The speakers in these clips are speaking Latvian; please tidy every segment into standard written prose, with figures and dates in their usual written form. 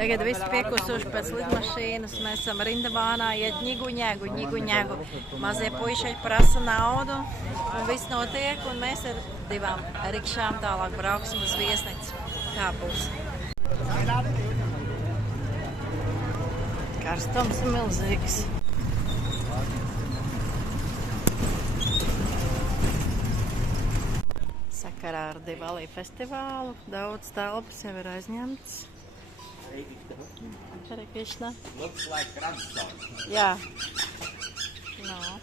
Tagad viss piekusuši pēc lidmašīnas. Mēs esam Rindavānā, iet ņiguņēgu. Mazie puiši prasa naudu un viss notiek. Un mēs ar 2 rikšām tālāk brauksim uz viesnīcu. Kā būs? Karstums ir milzīgs. Sakarā ar Diwali festivālu daudz telpas jau ir aizņemts. Hare Krishna. Looks like Rajasthan. Jā. No.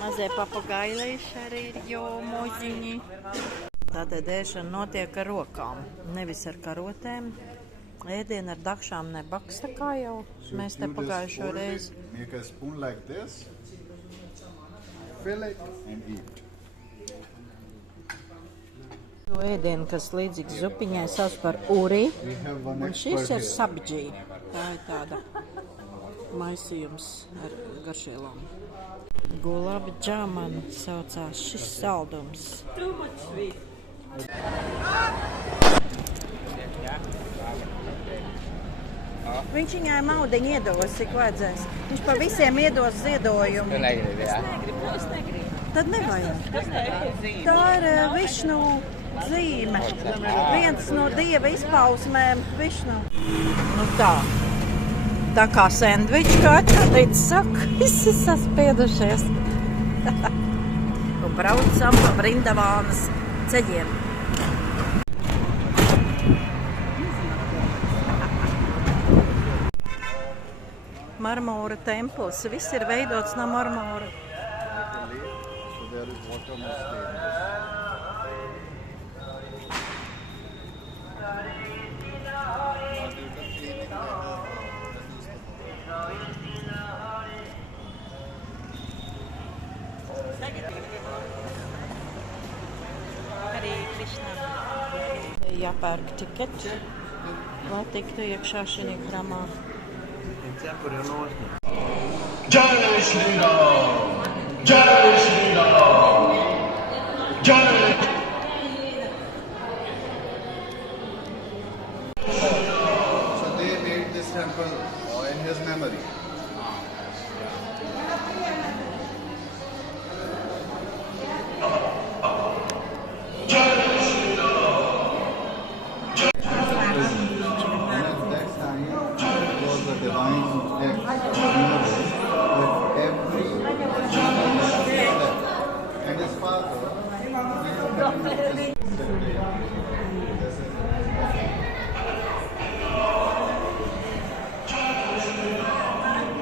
Mazie papagailīši arī ir jomoziņi. Tādēļ ēšana notiek ar rokām, nevis ar karotēm. Ēdienu ar dakšām nebaksta, kā jau mēs te pagājušo reizi. Make a spoon like this, fill it and eat. To ēdienu, kas līdzīgs zupiņai, sauc par uri, un šis ir sabģī. Tā ir tāda maisījums ar garšvielām. Gulabi džāman saucās šis saldums. Viņš viņai maudiņu iedos, cik vajadzēs. Viņš pa visiem iedos ziedojumu. Es negribu. Tad nevajag. Tā ir Višnu zīme. Viens no dieva izpausmēm Višnu. Nu tā. Tā kā sendviči, kā atradīts saka, visi saspiedušies. Un braucam pa Rindavānas ceļiem. Marmora templis. Viss ir veidots no marmora. So there is water must stay in this. Hare Krishna. Jāpērk tiketi, lai tiktu iekšā šī kramā. Jai Shri Ram! Jai Shri Ram! Jai! So they made this temple in his memory.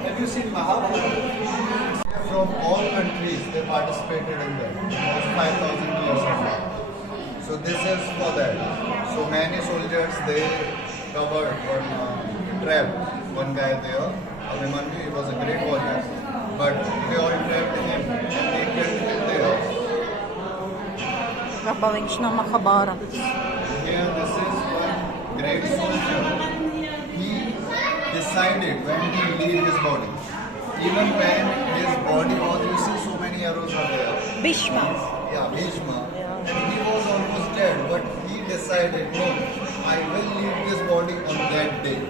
Have you seen Mahabharata? From all countries they participated in that. Almost 5,000 years ago. So this is for that. So many soldiers they covered one trap. One guy there, Abhimanyu, he was a great warrior. But they all trapped him and they killed him there. Gabaliņš no Mahabhāratas. Here this is one great soldier. He decided when he leave his body. Even when his body was, you see so many arrows are there. Bhishma. Yeah, Bhishma. And he was almost dead, but he decided, no, I will leave this body on that day.